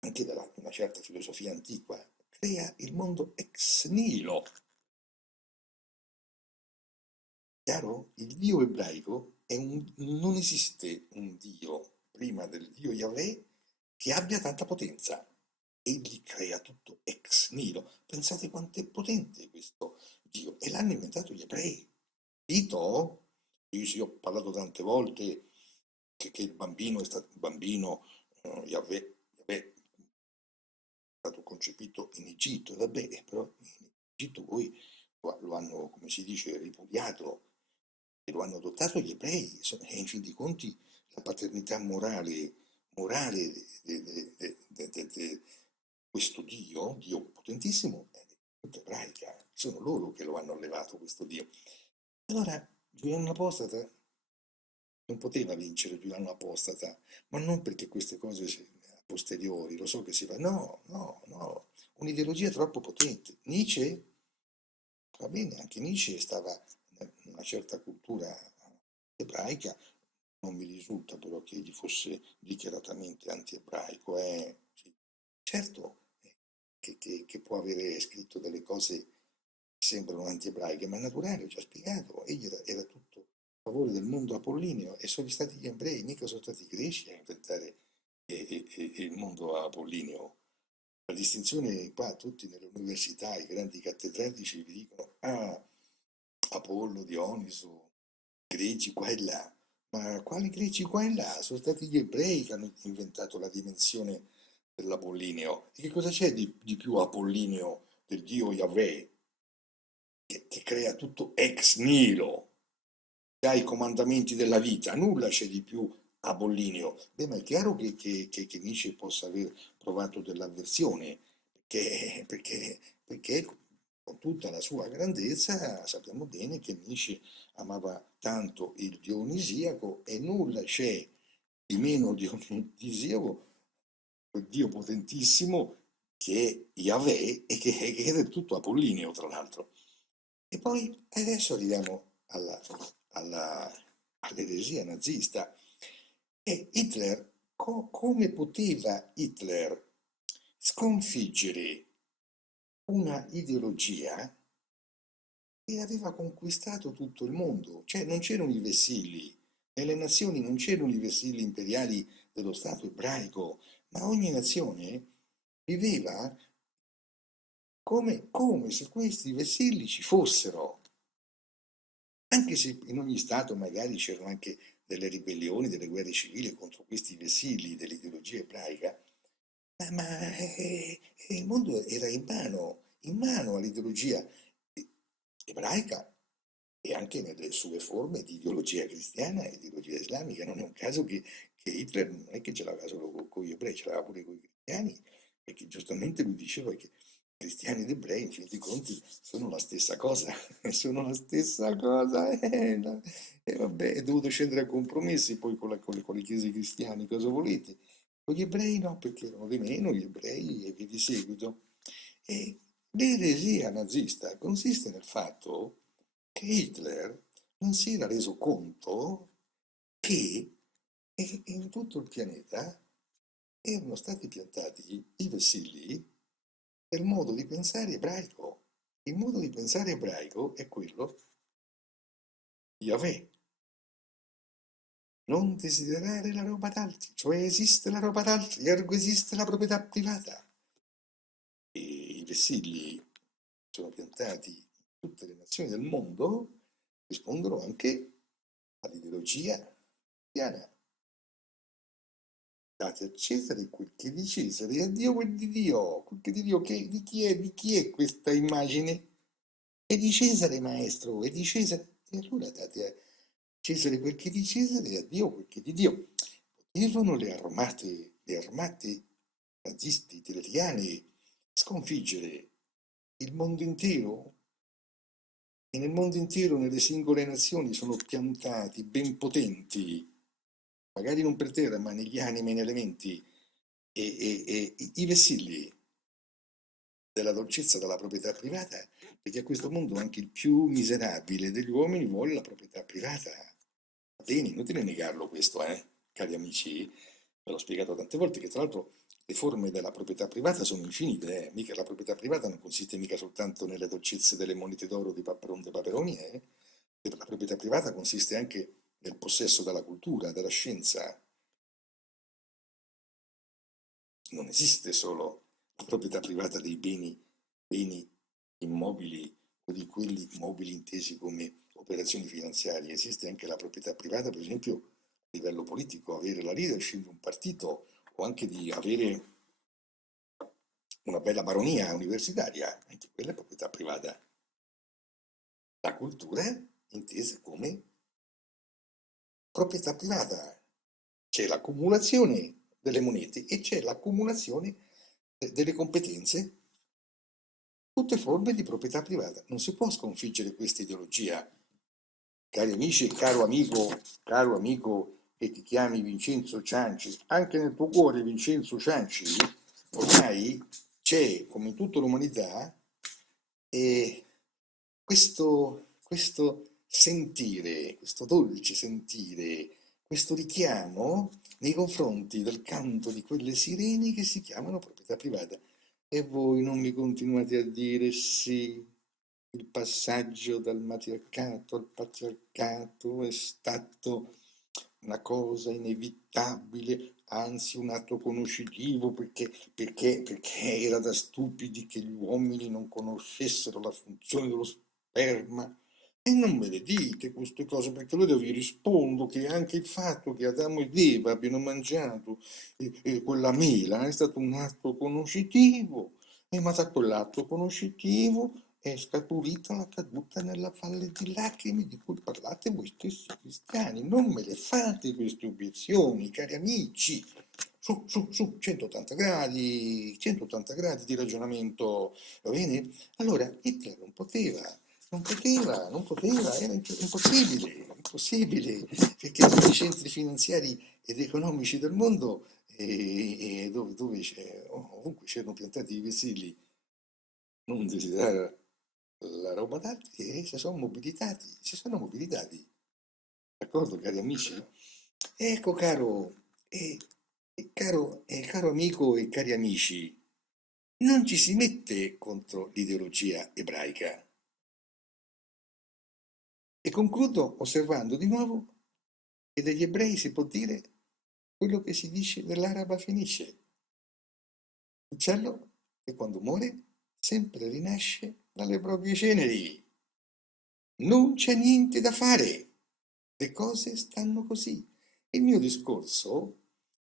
anche della una certa filosofia antiqua, crea il mondo ex nihilo. Chiaro? Il Dio ebraico non esiste un Dio prima del Dio Yahweh che abbia tanta potenza. Egli crea tutto ex nihilo. Pensate quanto è potente questo Dio. E l'hanno inventato gli ebrei. Capito? Io sì, ho parlato tante volte che il bambino è stato il bambino, Yahweh è stato concepito in Egitto, vabbè, però in Egitto poi lo hanno, come si dice, ripudiato e lo hanno adottato gli ebrei. E in fin dei conti la paternità morale di questo Dio, Dio potentissimo, è tutta ebraica. Sono loro che lo hanno allevato questo Dio. Allora, Giuliano Apostata non poteva vincere Giuliano Apostata, ma non perché queste cose a posteriori, lo so che si fa, no, no, no, un'ideologia troppo potente. Nietzsche, va bene, anche Nietzsche stava in una certa cultura ebraica, non mi risulta però che egli fosse dichiaratamente anti-ebraico, sì. Certo che può avere scritto delle cose che sembrano anti-ebraiche, ma è naturale, ho già spiegato, egli era tutto a favore del mondo apollineo e sono stati gli ebrei, mica sono stati i greci a inventare il mondo apollineo. La distinzione qua, tutti nelle università, i grandi cattedratici vi dicono, ah, Apollo, Dioniso, greci qua e là. Ma quali greci qua e là? Sono stati gli ebrei che hanno inventato la dimensione dell'Apollineo. E che cosa c'è di più apollineo del dio Yahweh, che crea tutto ex nihilo, che ha i comandamenti della vita? Nulla c'è di più apollineo. Beh, ma è chiaro che Nietzsche possa aver provato dell'avversione, perché con tutta la sua grandezza sappiamo bene che Nietzsche amava tanto il dionisiaco e nulla c'è di meno dionisiaco, quel Dio potentissimo che è Yahweh e che è del tutto apollineo, tra l'altro. E poi adesso arriviamo all'eresia nazista. E Hitler, come poteva Hitler sconfiggere una ideologia che aveva conquistato tutto il mondo? Cioè non c'erano i vessilli, nelle nazioni non c'erano i vessilli imperiali dello Stato ebraico, ma ogni nazione viveva come se questi vessilli ci fossero. Anche se in ogni Stato magari c'erano anche delle ribellioni, delle guerre civili contro questi vessilli dell'ideologia ebraica, ma il mondo era in mano all'ideologia ebraica e anche nelle sue forme di ideologia cristiana e ideologia islamica. Non è un caso che Hitler non è che ce l'aveva solo con gli ebrei, ce l'aveva pure con i cristiani, perché giustamente lui diceva che cristiani ed ebrei, in fin dei conti, sono la stessa cosa, sono la stessa cosa, e vabbè, è dovuto scendere a compromessi poi con le chiese cristiane, cosa volete? Con gli ebrei no, perché erano di meno gli ebrei e via di seguito. E l'eresia nazista consiste nel fatto che Hitler non si era reso conto che in tutto il pianeta erano stati piantati i vessilli del modo di pensare ebraico. Il modo di pensare ebraico è quello di Yahweh. Non desiderare la roba d'altri, cioè esiste la roba d'altri, ergo esiste la proprietà privata. E i vessilli sono piantati in tutte le nazioni del mondo, rispondono anche all'ideologia cristiana. Date a Cesare quel che è di Cesare e a Dio quel di Dio. Quel che è di Dio, di chi è questa immagine? È di Cesare, maestro, è di Cesare. E allora date a Cesare quel che è di Cesare e a Dio quel che è di Dio. Potevano le armate nazisti hitleriane sconfiggere il mondo intero? E nel mondo intero, nelle singole nazioni, sono piantati ben potenti, magari non per terra, ma negli animi e negli elementi, e i vessilli della dolcezza della proprietà privata, perché a questo mondo anche il più miserabile degli uomini vuole la proprietà privata. Va bene, inutile negarlo questo, cari amici, ve l'ho spiegato tante volte che tra l'altro le forme della proprietà privata sono infinite, mica la proprietà privata non consiste mica soltanto nelle dolcezze delle monete d'oro di Paperon de Paperoni, La proprietà privata consiste anche nel possesso della cultura, della scienza. Non esiste solo la proprietà privata dei beni immobili o di quelli mobili intesi come operazioni finanziarie, esiste anche la proprietà privata, per esempio, a livello politico, avere la leadership di un partito o anche di avere una bella baronia universitaria, anche quella è proprietà privata. La cultura intesa come proprietà privata. C'è l'accumulazione delle monete e c'è l'accumulazione delle competenze, tutte forme di proprietà privata. Non si può sconfiggere questa ideologia. Cari amici e caro amico che ti chiami Vincenzo Cianci, anche nel tuo cuore Vincenzo Cianci, ormai c'è, come in tutta l'umanità, questo sentire, questo dolce sentire, questo richiamo nei confronti del canto di quelle sirene che si chiamano proprietà privata. E voi non mi continuate a dire sì, il passaggio dal matriarcato al patriarcato è stato una cosa inevitabile, anzi un atto conoscitivo, perché era da stupidi che gli uomini non conoscessero la funzione dello sperma. E non me le dite queste cose, perché allora vi rispondo che anche il fatto che Adamo ed Eva abbiano mangiato quella mela è stato un atto conoscitivo, ma da quell'atto conoscitivo è scaturita la caduta nella valle di lacrime di cui parlate voi stessi cristiani. Non me le fate queste obiezioni, cari amici. Su, 180 gradi di ragionamento, va bene? Allora, Hitler non poteva, era impossibile, perché tutti i centri finanziari ed economici del mondo, ovunque c'erano piantati i vessilli, non desiderare la roba d'altri e si sono mobilitati, d'accordo cari amici? Ecco caro amico e cari amici, non ci si mette contro l'ideologia ebraica. E concludo osservando di nuovo che degli ebrei si può dire quello che si dice dell'araba fenice. Uccello che quando muore sempre rinasce dalle proprie ceneri. Non c'è niente da fare. Le cose stanno così. Il mio discorso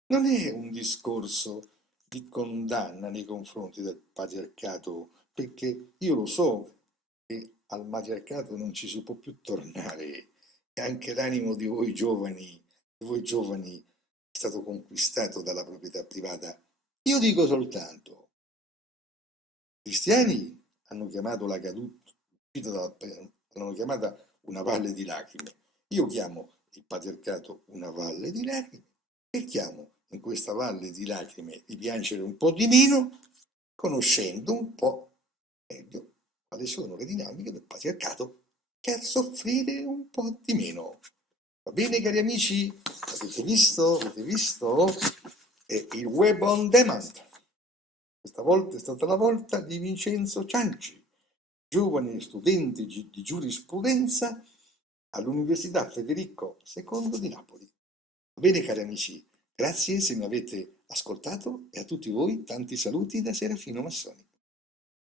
non è un discorso di condanna nei confronti del patriarcato, perché io lo so che al matriarcato non ci si può più tornare e anche l'animo di voi giovani è stato conquistato dalla proprietà privata. Io dico soltanto, i cristiani hanno chiamato la caduta, l'hanno chiamata una valle di lacrime. Io chiamo il patriarcato una valle di lacrime e chiamo in questa valle di lacrime di piangere un po' di meno, conoscendo un po' meglio quali sono le dinamiche del patriarcato per soffrire un po' di meno. Va bene, cari amici? Avete visto? Avete visto? È il web on demand. Questa volta è stata la volta di Vincenzo Cianci, giovane studente di giurisprudenza all'Università Federico II di Napoli. Va bene, cari amici, grazie se mi avete ascoltato e a tutti voi tanti saluti da Serafino Massoni.